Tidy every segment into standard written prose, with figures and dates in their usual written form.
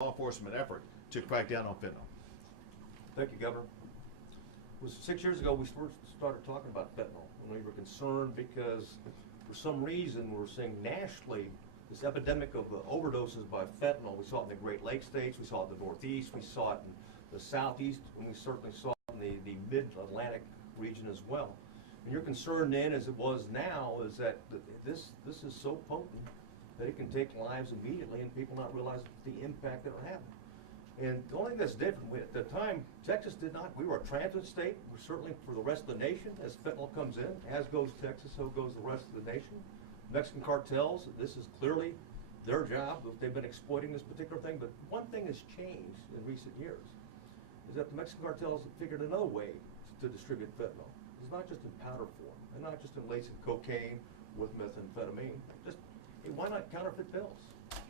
law enforcement effort to crack down on fentanyl? Thank you, Governor. It was 6 years ago we first started talking about fentanyl, and we were concerned because for some reason we're seeing nationally this epidemic of overdoses by fentanyl. We saw it in the Great Lakes states, we saw it in the Northeast, we saw it in the Southeast, and we certainly saw it in the Mid-Atlantic region as well. And your concern then, as it was now, is that this is so potent that it can take lives immediately and people not realize the impact that it'll have. And the only thing that's different, at the time, Texas did not, we were a transit state, we're certainly for the rest of the nation, as fentanyl comes in, as goes Texas, so goes the rest of the nation. Mexican cartels, this is clearly their job, they've been exploiting this particular thing, but one thing has changed in recent years, is that the Mexican cartels have figured another way to distribute fentanyl. It's not just in powder form, and not just in laced cocaine with methamphetamine, just, hey, why not counterfeit pills,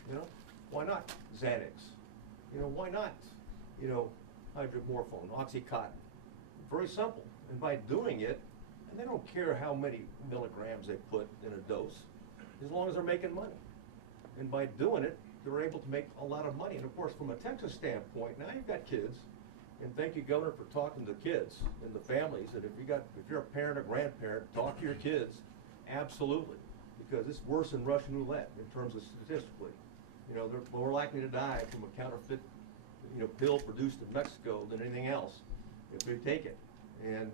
you know? Why not Xanax? You know, why not, you know, hydromorphone, Oxycontin? Very simple. And by doing it, and they don't care how many milligrams they put in a dose, as long as they're making money. And by doing it, they're able to make a lot of money. And of course, from a Texas standpoint, now you've got kids, and thank you, Governor, for talking to kids and the families. And if you're a parent or grandparent, talk to your kids, absolutely, because it's worse than Russian roulette in terms of statistically. You know, they're more likely to die from a counterfeit, you know, pill produced in Mexico than anything else if they take it. And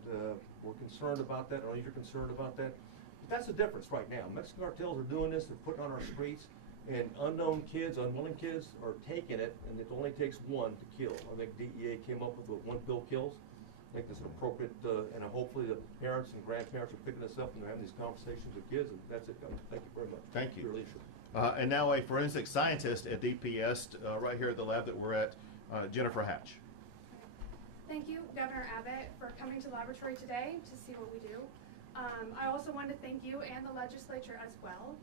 we're concerned about that. I know you're concerned about that. But that's the difference right now. Mexican cartels are doing this. They're putting it on our streets. And unknown kids, unwilling kids are taking it, and it only takes one to kill. I think DEA came up with one pill kills. I think that's an appropriate, and hopefully the parents and grandparents are picking this up and they're having these conversations with kids. And that's it, Governor. Thank you very much. Thank you. For your leadership. And now a forensic scientist at DPS, right here at the lab that we're at, Jennifer Hatch. Thank you, Governor Abbott, for coming to the laboratory today to see what we do. I also want to thank you and the legislature as well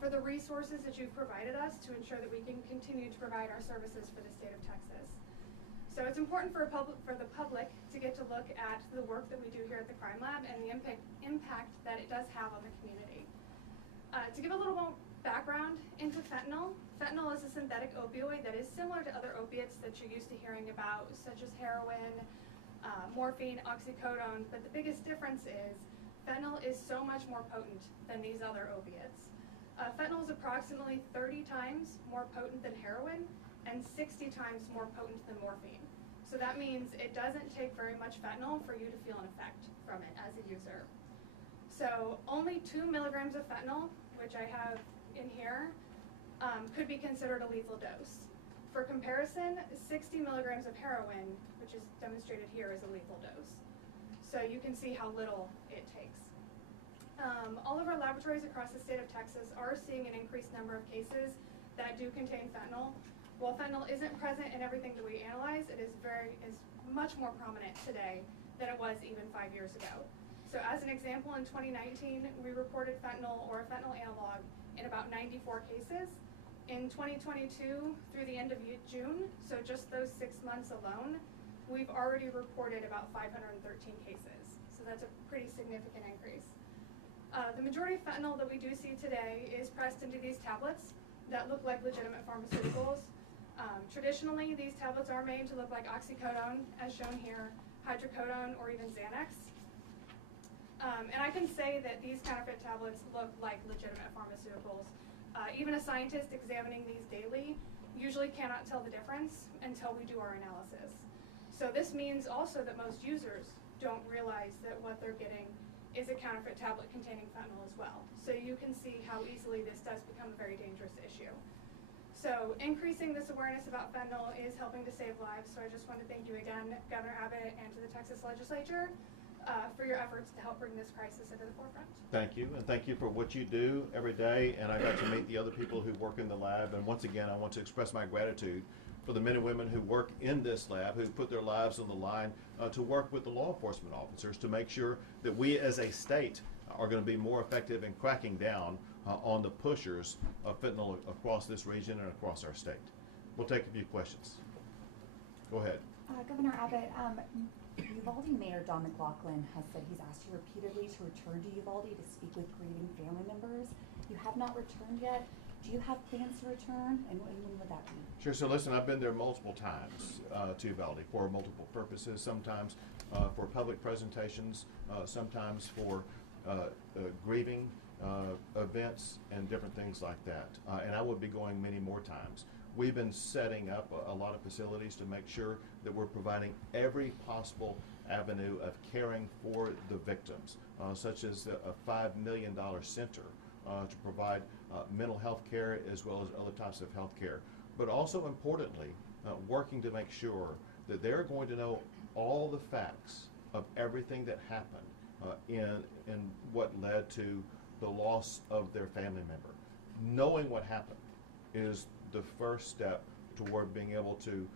for the resources that you've provided us to ensure that we can continue to provide our services for the state of Texas. So it's important for the public to get to look at the work that we do here at the Crime Lab and the impact that it does have on the community. To give a little more background into fentanyl, fentanyl is a synthetic opioid that is similar to other opiates that you're used to hearing about, such as heroin, morphine, oxycodone, but the biggest difference is fentanyl is so much more potent than these other opiates. Fentanyl is approximately 30 times more potent than heroin and 60 times more potent than morphine. So that means it doesn't take very much fentanyl for you to feel an effect from it as a user. So only 2 milligrams of fentanyl, which I have in here, could be considered a lethal dose. For comparison, 60 milligrams of heroin, which is demonstrated here, is a lethal dose. So you can see how little it takes. All of our laboratories across the state of Texas are seeing an increased number of cases that do contain fentanyl. While fentanyl isn't present in everything that we analyze, it is much more prominent today than it was even 5 years ago. So as an example, in 2019, we reported fentanyl or a fentanyl analog in about 94 cases. In 2022, through the end of June, so just those 6 months alone, we've already reported about 513 cases. So that's a pretty significant increase. The majority of fentanyl that we do see today is pressed into these tablets that look like legitimate pharmaceuticals. Traditionally, these tablets are made to look like oxycodone, as shown here, hydrocodone, or even Xanax. And I can say that these counterfeit tablets look like legitimate pharmaceuticals. Even a scientist examining these daily usually cannot tell the difference until we do our analysis. So this means also that most users don't realize that what they're getting is a counterfeit tablet containing fentanyl as well. So you can see how easily this does become a very dangerous issue. So increasing this awareness about fentanyl is helping to save lives. So I just want to thank you again, Governor Abbott, and to the Texas legislature for your efforts to help bring this crisis into the forefront. Thank you, and thank you for what you do every day. And I got to meet the other people who work in the lab. And once again, I want to express my gratitude for the men and women who work in this lab, who put their lives on the line to work with the law enforcement officers to make sure that we as a state are going to be more effective in cracking down on the pushers of fentanyl across this region and across our state. We'll take a few questions. Go ahead. Governor Abbott, Uvalde Mayor Don McLaughlin has said he's asked you repeatedly to return to Uvalde to speak with grieving family members. You have not returned yet. Do you have plans to return, and when would that be? Sure. So listen, I've been there multiple times to Uvalde for multiple purposes. Sometimes for public presentations, sometimes for grieving events and different things like that. And I would be going many more times. We've been setting up a lot of facilities to make sure that we're providing every possible avenue of caring for the victims, such as a $5 million center to provide mental health care as well as other types of health care. But also importantly, working to make sure that they're going to know all the facts of everything that happened in what led to the loss of their family member. Knowing what happened is the first step toward being able to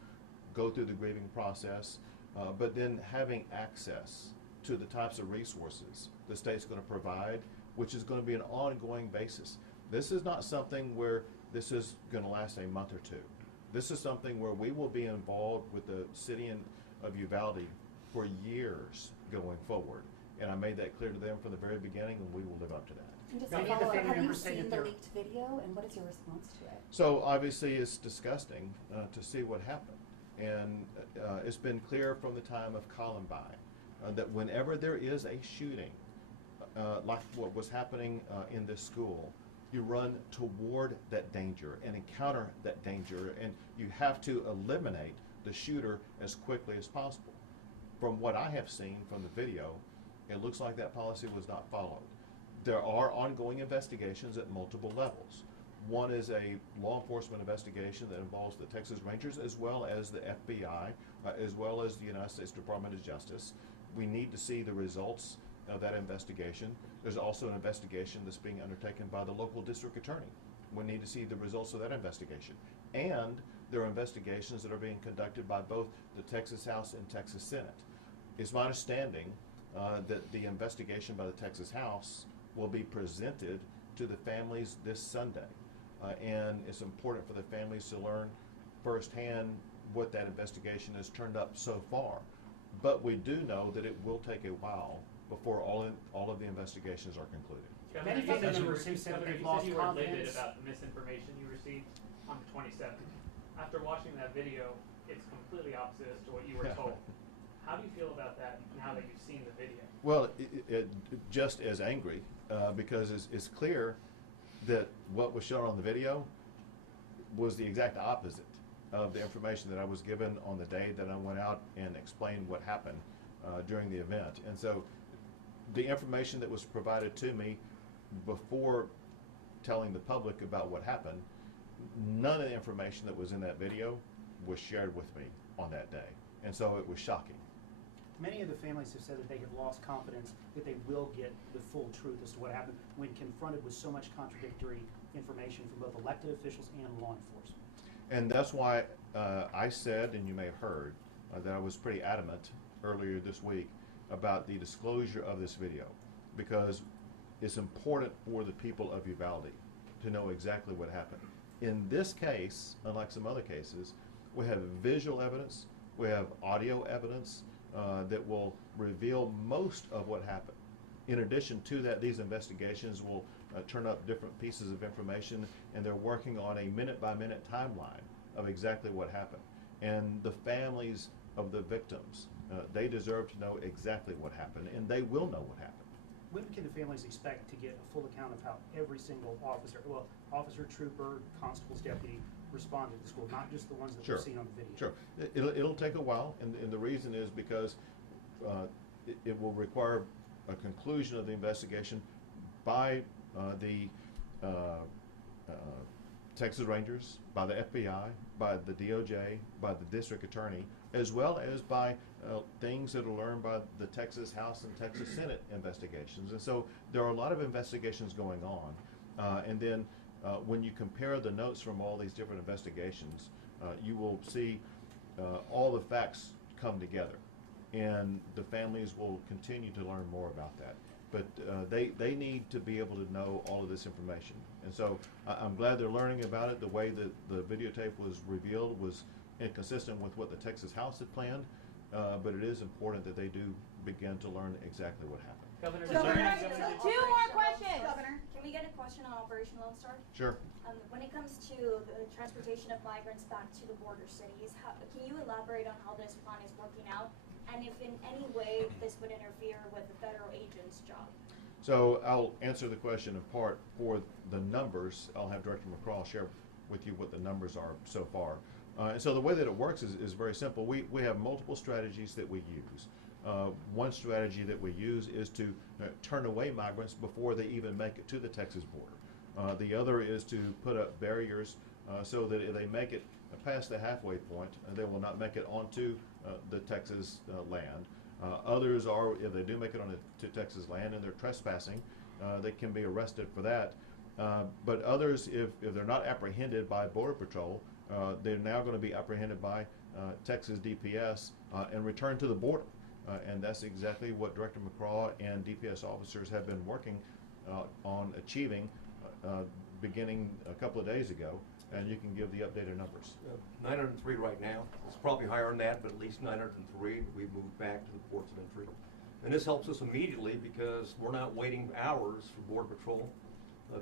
go through the grieving process, but then having access to the types of resources the state's going to provide, which is going to be an ongoing basis. This is not something where this is going to last a month or two. This is something where we will be involved with the city of Uvalde for years going forward. And I made that clear to them from the very beginning, and we will live up to that. And just Now, to many of the follow up, family have you members say that seen the they're- leaked video, and what is your response to it? So obviously it's disgusting to see what happened. And it's been clear from the time of Columbine that whenever there is a shooting, like what was happening in this school, you run toward that danger and encounter that danger, and you have to eliminate the shooter as quickly as possible. From what I have seen from the video, it looks like that policy was not followed. There are ongoing investigations at multiple levels. One is a law enforcement investigation that involves the Texas Rangers as well as the FBI, as well as the United States Department of Justice. We need to see the results of that investigation. There's also an investigation that's being undertaken by the local district attorney. We need to see the results of that investigation. And there are investigations that are being conducted by both the Texas House and Texas Senate. It's my understanding that the investigation by the Texas House will be presented to the families this Sunday. And it's important for the families to learn firsthand what that investigation has turned up so far. But we do know that it will take a while before all of the investigations are concluded. Many family members who said that Governor, they've you lost said you were livid confidence. about the misinformation you received on the 27th. After watching that video, it's completely opposite as to what you were told. How do you feel about that now that you've seen the video? Well, just as angry because it's clear that what was shown on the video was the exact opposite of the information that I was given on the day that I went out and explained what happened during the event. And so the information that was provided to me before telling the public about what happened, none of the information that was in that video was shared with me on that day. And so it was shocking. Many of the families have said that they have lost confidence that they will get the full truth as to what happened when confronted with so much contradictory information from both elected officials and law enforcement. And that's why I said, and you may have heard, that I was pretty adamant earlier this week about the disclosure of this video, because it's important for the people of Uvalde to know exactly what happened. In this case, unlike some other cases, we have visual evidence, we have audio evidence that will reveal most of what happened. In addition to that, these investigations will turn up different pieces of information, and they're working on a minute-by-minute timeline of exactly what happened. And the families of the victims, they deserve to know exactly what happened, and they will know what happened. When can the families expect to get a full account of how every single officer, trooper, constable's deputy responded to the school, not just the ones that Sure. we've seen on the video? Sure. It'll take a while, and the reason is because it will require a conclusion of the investigation by the Texas Rangers, by the FBI, by the DOJ, by the district attorney, as well as by things that are learned by the Texas House and Texas Senate investigations. And so there are a lot of investigations going on. And then when you compare the notes from all these different investigations, you will see all the facts come together. And the families will continue to learn more about that. But they need to be able to know all of this information. And so I'm glad they're learning about it. The way that the videotape was revealed was inconsistent with what the Texas House had planned. But it is important that they do begin to learn exactly what happened. Governor, Is there any- Two more questions. Governor, can we get a question on Operation Lone Star? Sure. When it comes to the transportation of migrants back to the border cities, can you elaborate on how this plan is working out? And if in any way this would interfere with the federal agent's job? So I'll answer the question in part for the numbers. I'll have Director McCraw share with you what the numbers are so far. And so the way that it works is very simple. We have multiple strategies that we use. One strategy that we use is to turn away migrants before they even make it to the Texas border. The other is to put up barriers so that if they make it past the halfway point, they will not make it onto the Texas land. Others are, if they do make it onto Texas land and they're trespassing, they can be arrested for that. But others, if they're not apprehended by Border Patrol, they're now going to be apprehended by Texas DPS and returned to the border. And that's exactly what Director McCraw and DPS officers have been working on achieving beginning a couple of days ago. And you can give the updated numbers. 903 right now. It's probably higher than that, but at least 903 we've moved back to the ports of entry. And this helps us immediately because we're not waiting hours for Border Patrol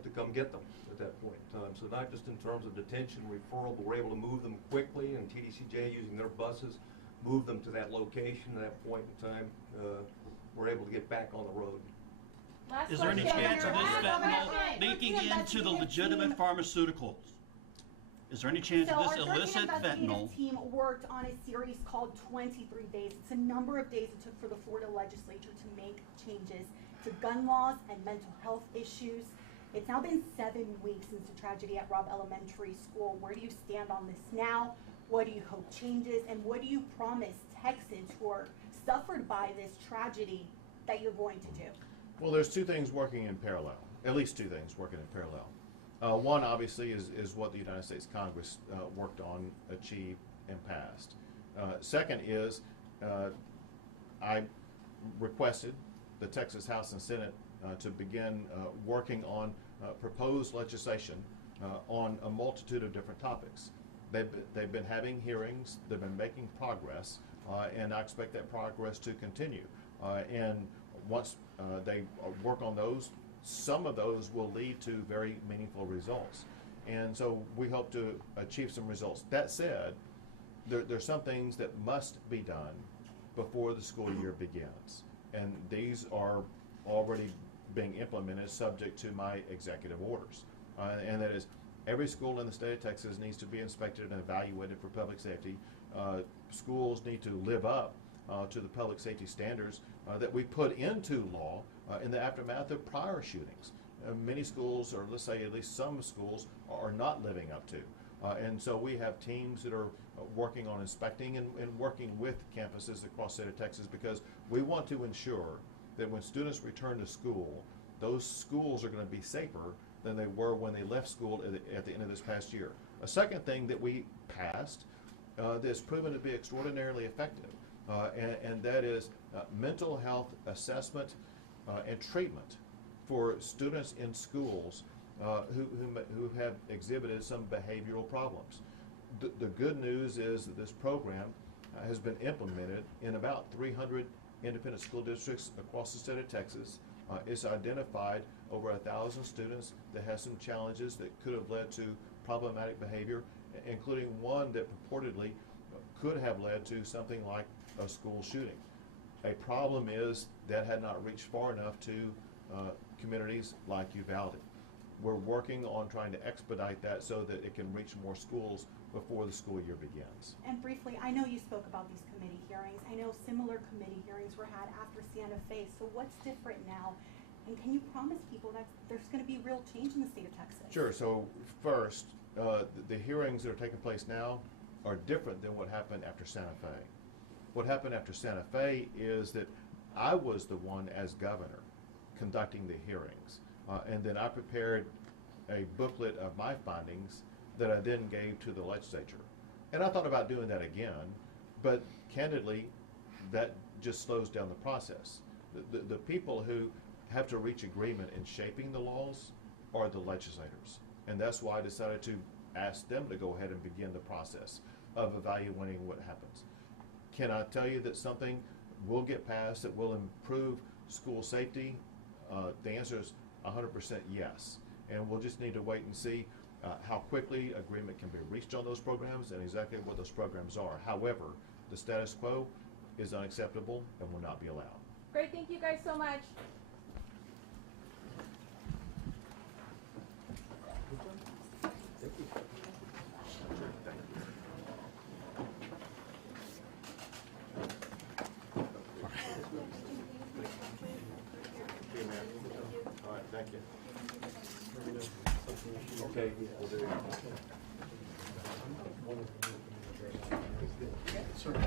to come get them at that point in time. So not just in terms of detention, referral, but we're able to move them quickly, and TDCJ using their buses move them to that location at that point in time. We're able to get back on the road. Last Is there any question. chance of this Last fentanyl question. leaking into the legitimate pharmaceuticals? Is there any chance of this illicit Our fentanyl? investigative team worked on a series called 23 Days. It's a number of days it took for the Florida legislature to make changes to gun laws and mental health issues. It's now been 7 weeks since the tragedy at Robb Elementary School. Where do you stand on this now? What do you hope changes? And what do you promise Texans who are suffered by this tragedy that you're going to do? Well, there's two things working in parallel, at least two things working in parallel. One, obviously, is what the United States Congress worked on, achieved, and passed. Second is I requested the Texas House and Senate to begin working on proposed legislation on a multitude of different topics. They've been having hearings, they've been making progress, and I expect that progress to continue. And once they work on those, some of those will lead to very meaningful results. And so we hope to achieve some results. That said, there's some things that must be done before the school year begins. And these are already being implemented subject to my executive orders. And that is, every school in the state of Texas needs to be inspected and evaluated for public safety. Schools need to live up to the public safety standards that we put into law in the aftermath of prior shootings. Many schools, or let's say at least some schools, are not living up to. And so we have teams that are working on inspecting and working with campuses across the state of Texas, because we want to ensure that when students return to school, those schools are going to be safer than they were when they left school at the end of this past year. A second thing that we passed that's proven to be extraordinarily effective, and that is mental health assessment and treatment for students in schools who have exhibited some behavioral problems. The good news is that this program has been implemented in about 300 independent school districts across the state of Texas. It's identified over 1,000 students that have some challenges that could have led to problematic behavior, including one that purportedly could have led to something like a school shooting. A problem is that had not reached far enough to communities like Uvalde. We're working on trying to expedite that so that it can reach more schools before the school year begins. And briefly, I know you spoke about these committee hearings. I know similar committee hearings were had after Santa Fe. So what's different now? And can you promise people that there's going to be real change in the state of Texas? Sure. So first, the hearings that are taking place now are different than what happened after Santa Fe. What happened after Santa Fe is that I was the one as governor conducting the hearings. And then I prepared a booklet of my findings that I then gave to the legislature. And I thought about doing that again, but candidly, that just slows down the process. The people who have to reach agreement in shaping the laws are the legislators. And that's why I decided to ask them to go ahead and begin the process of evaluating what happens. Can I tell you that something will get passed that will improve school safety? The answer is 100% yes. And we'll just need to wait and see how quickly agreement can be reached on those programs and exactly what those programs are. However, the status quo is unacceptable and will not be allowed. Great, thank you guys so much. All right, thank you. Okay, well, there you go.